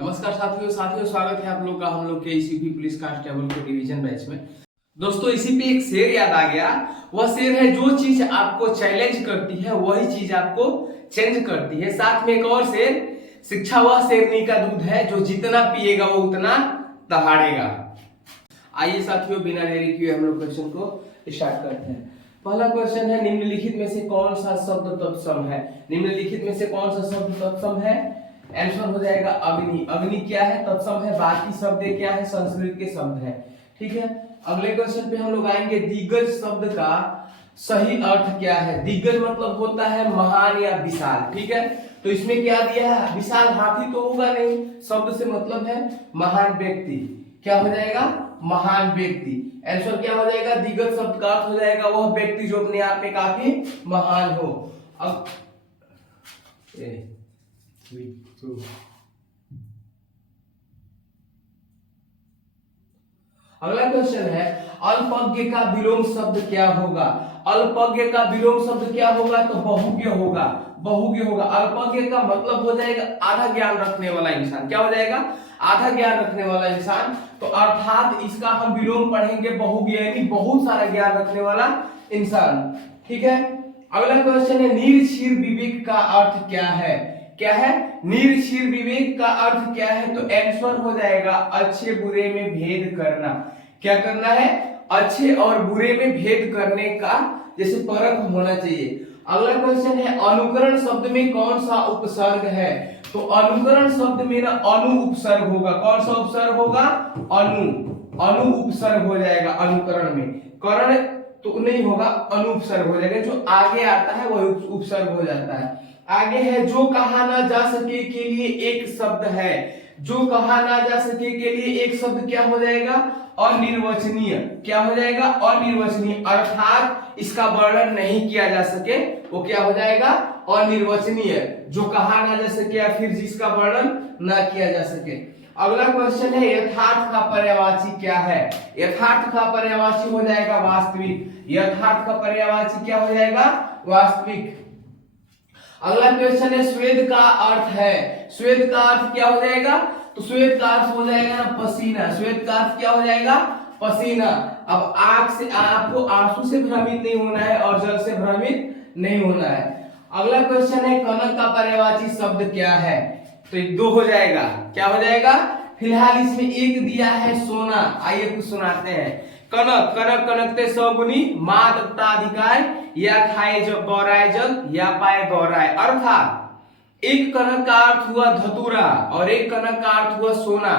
नमस्कार साथियों साथियों स्वागत है आप लोग का हम लोग के ईसीपी पुलिस कांस्टेबल के डिवीजन बैच में। दोस्तों इसी पे एक शेर याद आ गया। वह शेर है, जो चीज आपको चैलेंज करती है वही चीज आपको चेंज करती है। साथ में एक और शेर, शिक्षा वह शेरनी का दूध है, जो जितना पिएगा वो उतना दहाड़ेगा। आइए साथियों बिना देरी किए हम लोग क्वेश्चन को स्टार्ट करते हैं। पहला क्वेश्चन है, निम्नलिखित में से कौन सा शब्द तत्सम है? निम्नलिखित में से कौन सा शब्द तत्सम है? आंसर हो जाएगा अग्नि। अग्नि क्या है? तत्सम है। बाकी शब्द क्या है? संस्कृत के शब्द है। ठीक है, अगले क्वेश्चन पे हम लोग आएंगे, दिग्गज शब्द का सही अर्थ क्या है? दिग्गज मतलब होता है महान या विशाल। ठीक है, तो इसमें क्या दिया है? विशाल हाथी तो होगा नहीं, शब्द से मतलब है महान व्यक्ति। क्या हो जाएगा? महान व्यक्ति। आंसर क्या हो जाएगा? दिग्गज शब्द का अर्थ हो जाएगा वह व्यक्ति जो अपने आप में काफी महान हो। अब अगला क्वेश्चन है, अल्पज्ञ का विलोम शब्द क्या होगा? अल्पज्ञ का विलोम शब्द क्या होगा? तो बहुज्ञ होगा। बहुज्ञ होगा। अल्पज्ञ का मतलब हो जाएगा आधा ज्ञान रखने वाला इंसान। क्या हो जाएगा? आधा ज्ञान रखने वाला इंसान। तो अर्थात इसका हम विलोम पढ़ेंगे बहुज्ञ, यानी बहुत सारा ज्ञान रखने वाला इंसान। ठीक है, अगला क्वेश्चन है, निरक्षीर विवेक का अर्थ क्या है? क्या है? निरक्षीर विवेक का अर्थ क्या है? तो आंसर हो जाएगा अच्छे बुरे में भेद करना। क्या करना है? अच्छे और बुरे में भेद करने का जैसे परख होना चाहिए। अगला क्वेश्चन है, अनुकरण शब्द में कौन सा उपसर्ग है? तो अनुकरण शब्द में ना अनु उपसर्ग होगा। कौन सा उपसर्ग होगा? अनु। अनु उपसर्ग हो जाएगा अनुकरण में। करण तो नहीं होगा, अनु उपसर्ग हो जाएगा। जो आगे आता है वह उपसर्ग हो जाता है। आगे है, जो कहा ना जा सके के लिए एक शब्द है। जो कहा ना जा सके के लिए एक शब्द क्या हो जाएगा? अनिर्वचनीय। क्या हो जाएगा? अनिर्वचनीय, अर्थात इसका वर्णन नहीं किया जा सके वो क्या हो जाएगा? अनिर्वचनीय। जो कहा ना जा सके या फिर जिसका वर्णन ना किया जा सके। अगला क्वेश्चन है, यथार्थ का पर्यायवाची क्या है? यथार्थ का पर्यायवाची हो जाएगा वास्तविक। यथार्थ का पर्यायवाची क्या हो जाएगा? वास्तविक। अगला क्वेश्चन है, श्वेत का अर्थ है। श्वेत का अर्थ क्या हो जाएगा? तो श्वेत का अर्थ हो जाएगा ना पसीना। श्वेत का अर्थ क्या हो जाएगा? पसीना। अब आंख से आपको आंसू से भ्रमित नहीं होना है और जल से भ्रमित नहीं होना है। अगला क्वेश्चन है, कनक का पर्यायवाची शब्द क्या है? तो एक दो हो जाएगा। क्या हो जाएगा? फिलहाल इसमें एक दिया है सोना। आइए कुछ सुनाते हैं। कनक कनक कनकते सगुनी मादत्ताधिकाय, या खाए जब बौराए जग, या पाए बौराए। अर्थात एक कनक का अर्थ हुआ धतूरा और एक कनक का अर्थ हुआ सोना।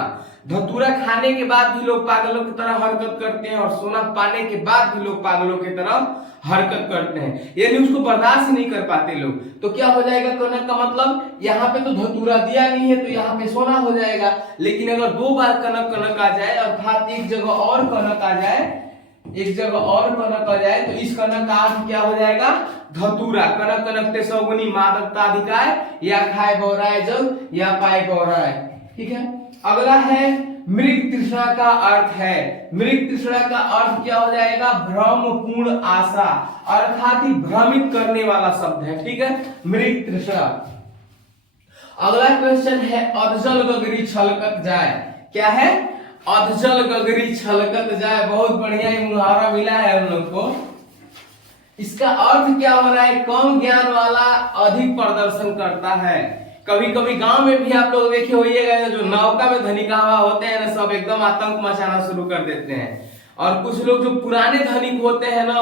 धतूरा खाने के बाद भी लोग पागलों की तरह हरकत करते हैं और सोना पाने के बाद भी लोग पागलों की तरह हरकत करते हैं, यानी उसको बर्दाश्त नहीं कर पाते लोग। तो क्या हो जाएगा? कनक का मतलब यहाँ पे तो धतूरा दिया नहीं है तो यहाँ पे सोना हो जाएगा। लेकिन अगर दो बार कनक कनक आ जाए, अर्थात एक जगह और कनक आ जाए, एक जगह और कनक आ जाए, तो इस कनक का अर्थ क्या हो जाएगा? धतूरा। कनक कनकते सगुनी मादत्ताधिकाय, या खाए बौराए जग, या पाए बौराए। ठीक है, अगला है, मृग तृष्णा का अर्थ है। मृग तृष्णा का अर्थ क्या हो जाएगा? भ्रमपूर्ण आशा, अर्थात ही भ्रमित करने वाला शब्द है। ठीक है, मृग तृष्णा। अगला क्वेश्चन है, अधजल गगरी छलकत जाए। क्या है? अधजल गगरी छलकत जाए। बहुत बढ़िया ये मुहावरा मिला है हम लोग को। इसका अर्थ क्या हो रहा है? कम ज्ञान वाला अधिक प्रदर्शन करता है। कभी कभी गांव में भी आप लोग देखे होइएगा, जो नौका में धनिक हवा होते हैं ना, सब एकदम आतंक मचाना शुरू कर देते हैं। और कुछ लोग जो पुराने धनिक होते हैं ना,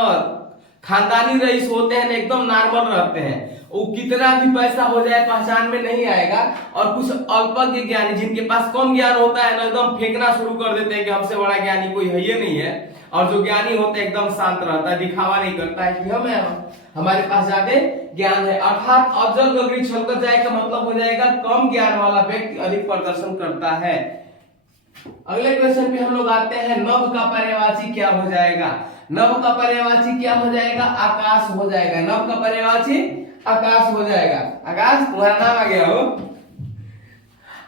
खानदानी रईस होते हैं ना, एकदम नॉर्मल रहते हैं। वो कितना भी पैसा हो जाए पहचान में नहीं आएगा। और कुछ अल्पज्ञ ज्ञानी जिनके पास कम ज्ञान होता है ना, एकदम फेंकना शुरू कर देते हैं कि हमसे बड़ा ज्ञानी कोई है ही नहीं है। और जो ज्ञानी होता है एकदम शांत रहता है, दिखावा नहीं करता है कि हमारे पास ज्यादा ज्ञान है। अर्थात अधजल गगरी छलकत जाए का मतलब हो जाएगा कम ज्ञान वाला व्यक्ति अधिक प्रदर्शन करता है। अगले क्वेश्चन पे हम लोग आते हैं, नभ का पर्यायवाची क्या हो जाएगा? नभ का पर्यायवाची क्या हो जाएगा? आकाश हो जाएगा। नभ का पर्यायवाची आकाश हो जाएगा। आकाश तुम्हारा नाम आ गया हो।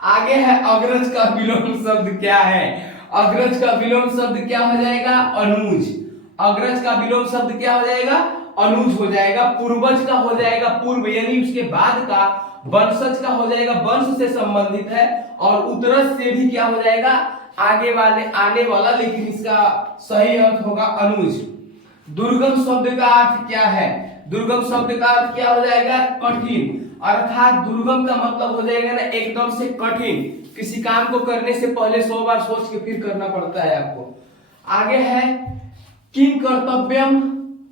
आगे है, अग्रज का विलोम शब्द क्या है? अग्रज का विलोम शब्द क्या हो जाएगा? अनुज। अग्रज का विलोम शब्द क्या हो जाएगा? अनुज हो जाएगा। पूर्वज का हो जाएगा पूर्व, यानी उसके बाद का वंशज का हो जाएगा वंश से संबंधित है, और उत्तरज से भी क्या हो जाएगा आगे वाले आने वाला, लेकिन इसका सही अर्थ होगा अनुज। दुर्गम शब्द का अर्थ क्या है? दुर्गम शब्द का अर्थ क्या हो जाएगा कठिन, अर्थात दुर्गम का मतलब हो जाएगा ना एकदम से कठिन, किसी काम को करने से पहले 100 बार सोच के फिर करना पड़ता है आपको। आगे है किम कर्तव्यम,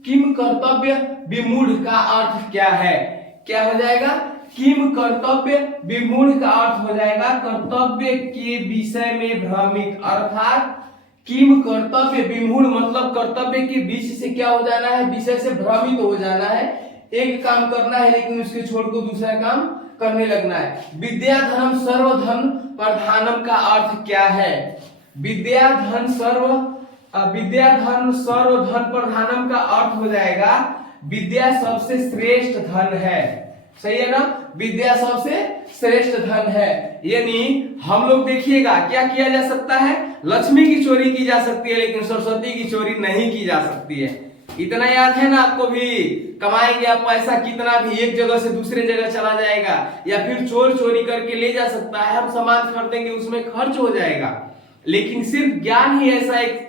किम कर्तव्य विमूढ़ का अर्थ क्या है? क्या हो जाएगा किम कर्तव्य विमूढ़ का अर्थ हो जाएगा कर्तव्य के विषय में भ्रमित, अर्थात किम कर्तव्य विमूढ़ मतलब कर्तव्य के बीच से क्या हो जाना है, विषय से भ्रमित हो जाना है, एक काम करना है लेकिन उसके छोड़ को दूसरा काम करने लगना है। विद्या धर्म सर्वधन प्रधानम का अर्थ क्या है? विद्या धन सर्वधन प्रधानम का अर्थ हो जाएगा विद्या सबसे श्रेष्ठ धन है। सही है ना, विद्या सबसे श्रेष्ठ धन है। यानी हम लोग देखिएगा क्या किया जा सकता है, लक्ष्मी की चोरी की जा सकती है लेकिन सरस्वती की चोरी नहीं की जा सकती है। इतना याद है ना आपको भी, कमाएंगे आप पैसा कितना भी एक जगह से दूसरे जगह चला जाएगा, या फिर चोर चोरी करके ले जा सकता है, हम सामान खरीदेंगे उसमें खर्च हो जाएगा, लेकिन सिर्फ ज्ञान ही ऐसा एक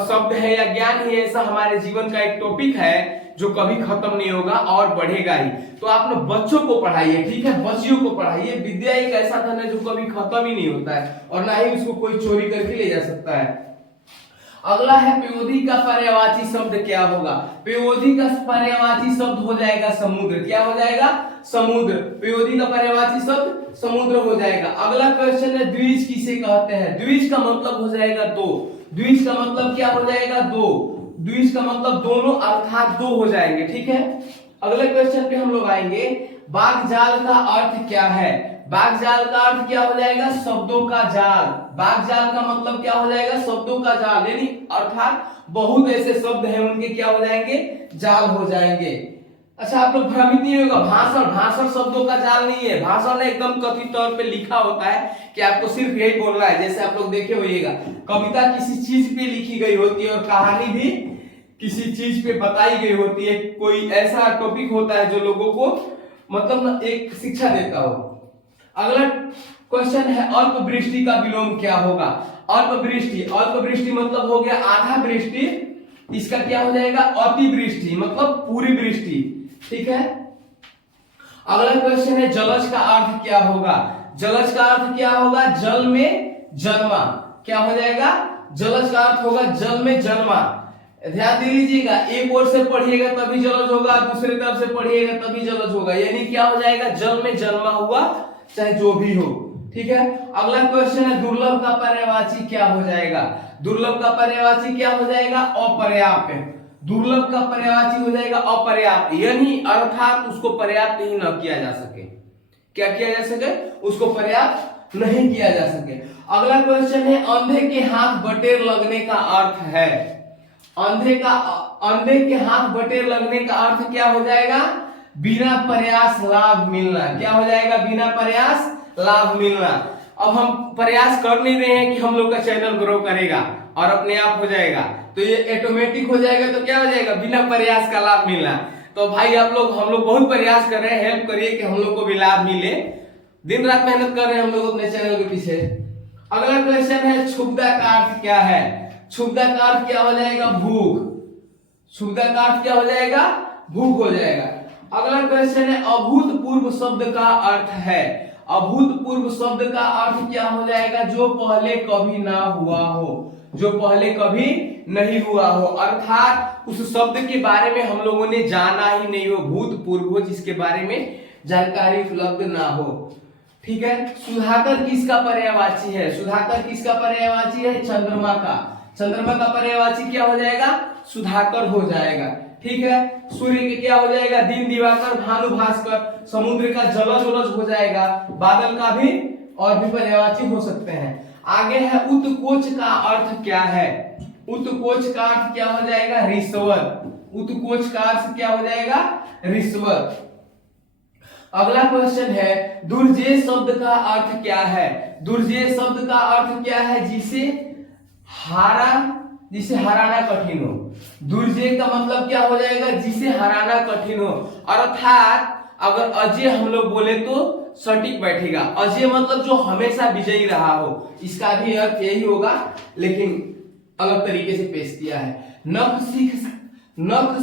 शब्द है या ज्ञान ही ऐसा हमारे जीवन का एक टॉपिक है जो कभी खत्म नहीं होगा और बढ़ेगा ही। तो आप लोग बच्चों को पढ़ाइए, ठीक है, बच्चियों को पढ़ाइए। विद्या एक ऐसा धन है जो कभी खत्म ही नहीं होता है और ना ही उसको कोई चोरी करके ले जा सकता है। अगला है पेयोदी का पर्यायवाची शब्द क्या होगा? पेयोदी का पर्यायवाची शब्द हो जाएगा समुद्र। क्या हो जाएगा? समुद्र। पेयोदी का पर्यायवाची शब्द समुद्र हो जाएगा। अगला क्वेश्चन है द्विज किसे कहते हैं? द्विज का मतलब हो जाएगा दो। द्विज का मतलब क्या हो जाएगा? दो। द्विज का मतलब दोनों, अर्थात दो हो जाएंगे, ठीक है। अगले क्वेश्चन पे हम लोग आएंगे, बागजाल का अर्थ क्या है? बागजाल का अर्थ क्या हो जाएगा? शब्दों का जाल। बागजाल का मतलब क्या हो जाएगा? शब्दों का जाल, यानी अर्थात बहुत ऐसे शब्द हैं उनके क्या हो जाएंगे? जाल हो जाएंगे। अच्छा, आप लोग भ्रमित नहीं होगा, भाषण शब्दों का जाल नहीं है। भाषण एकदम कथित तौर पे लिखा होता है कि आपको सिर्फ यही बोलना है। जैसे आप लोग देखे होइएगा, कविता किसी चीज पे लिखी गई होती है और कहानी भी किसी चीज पे बताई गई होती है। कोई ऐसा टॉपिक होता है जो लोगों को मतलब एक शिक्षा देता हो। अगला क्वेश्चन है अल्प वृष्टि का विलोम क्या होगा? अल्प वृष्टि मतलब हो गया आधा वृष्टि, इसका क्या हो जाएगा? अति वृष्टि मतलब पूरी वृष्टि, ठीक है। अगला क्वेश्चन है जलज का अर्थ क्या होगा? जलज का अर्थ क्या होगा? जल में जन्मा। क्या हो जाएगा? जलज का अर्थ होगा जल में जन्मा। ध्यान दे लीजिएगा, एक ओर से पढ़िएगा तभी जलज होगा, दूसरे तरफ से पढ़िएगा तभी जलज होगा, यानी क्या हो जाएगा? जल में जन्मा हुआ, चाहे जो भी हो, ठीक है। अगला क्वेश्चन है दुर्लभ का पर्यायवाची क्या हो जाएगा? दुर्लभ का पर्यायवाची क्या हो जाएगा? अपर्याप्त। दुर्लभ का पर्यायवाची हो जाएगा अपर्याप्त, यानी अर्थात उसको पर्याप्त ही न किया जा सके। क्या किया जा सके? उसको पर्याप्त नहीं किया जा सके। अगला क्वेश्चन है अंधे के हाथ बटेर लगने का अर्थ है। अंधे के हाथ बटेर लगने का अर्थ क्या हो जाएगा? बिना प्रयास लाभ मिलना। क्या हो जाएगा? बिना प्रयास लाभ मिलना। अब हम प्रयास कर नहीं रहे हैं कि हम लोग का चैनल ग्रो करेगा और अपने आप हो जाएगा, तो ये ऑटोमेटिक हो जाएगा। तो क्या हो जाएगा? बिना प्रयास का लाभ मिलना। तो भाई हम लोग बहुत प्रयास कर रहे हैं, हेल्प करिए कि हम लोग को भी लाभ मिले। दिन रात मेहनत कर रहे हैं हम लोग अपने चैनल के पीछे। अगला क्वेश्चन है क्षुब्धा का अर्थ क्या है? क्षुब्धा का अर्थ क्या हो जाएगा? भूख। क्षुब्धा का अर्थ क्या हो जाएगा? भूख हो जाएगा। अगला क्वेश्चन है अभूतपूर्व शब्द का अर्थ है। अभूतपूर्व शब्द का अर्थ क्या हो जाएगा? जो पहले कभी ना हुआ हो, जो पहले कभी नहीं हुआ हो, अर्थात उस शब्द के बारे में हम लोगों ने जाना ही नहीं हो, भूतपूर्व हो, जिसके बारे में जानकारी उपलब्ध ना हो, ठीक है। सुधाकर किसका पर्यायवाची है? सुधाकर किसका पर्यायवाची है? चंद्रमा का। चंद्रमा का पर्यायवाची क्या हो जाएगा? सुधाकर हो जाएगा, ठीक है। सूर्य के क्या हो जाएगा? दिन दिवाकर भानु भास्कर। समुद्र का जलज उलज हो जाएगा। बादल का भी और भी पर्यायवाची हो सकते हैं। आगे है उत्कोच का अर्थ क्या है? उत्कोच का अर्थ क्या हो जाएगा? रिश्वत। उत्कोच का अर्थ क्या हो जाएगा? रिश्वत। अगला क्वेश्चन है दुर्जेय शब्द का अर्थ क्या है? दुर्जेय शब्द का अर्थ क्या है? जिसे हराना कठिन हो। दुर्जेय का मतलब क्या हो जाएगा? जिसे हराना कठिन हो, अर्थात अगर अजय हम लोग बोले तो सटीक बैठेगा। अजय मतलब जो हमेशा विजयी रहा हो, इसका भी अर्थ यही होगा, लेकिन अलग तरीके से पेश किया है। नख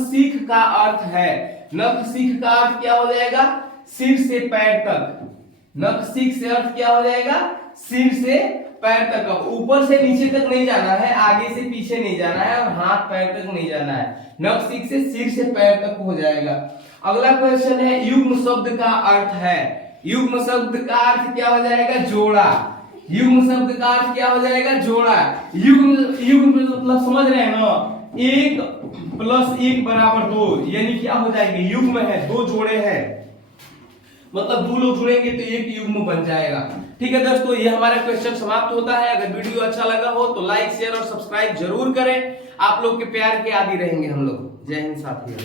सीख का अर्थ है, नख सीख का अर्थ क्या हो जाएगा? सिर से पैर तक। नख सीख से अर्थ क्या हो जाएगा? सिर से पैर तक। ऊपर से नीचे तक नहीं जाना है, आगे से पीछे नहीं जाना है, और हाथ पैर तक नहीं जाना है। नख सीख से सिर से पैर तक हो जाएगा। अगला क्वेश्चन है, युग्म शब्द का अर्थ है। युग्म शब्द का अर्थ क्या हो जाएगा? जोड़ा। युग्म शब्द का अर्थ क्या हो जाएगा? जोड़ा। युग्म मतलब समझ रहे हैं ना, 1 + 1 = 2, यानी क्या हो जाएगा? युग्म है, दो जोड़े हैं, मतलब दो लोग जुड़ेंगे तो एक युग्म बन जाएगा। ठीक है दोस्तों, ये हमारा क्वेश्चन समाप्त होता है। अगर वीडियो अच्छा लगा हो तो लाइक शेयर और सब्सक्राइब जरूर करें। आप लोग के प्यार के आदी रहेंगे हम लोग। जय हिंद साथियों।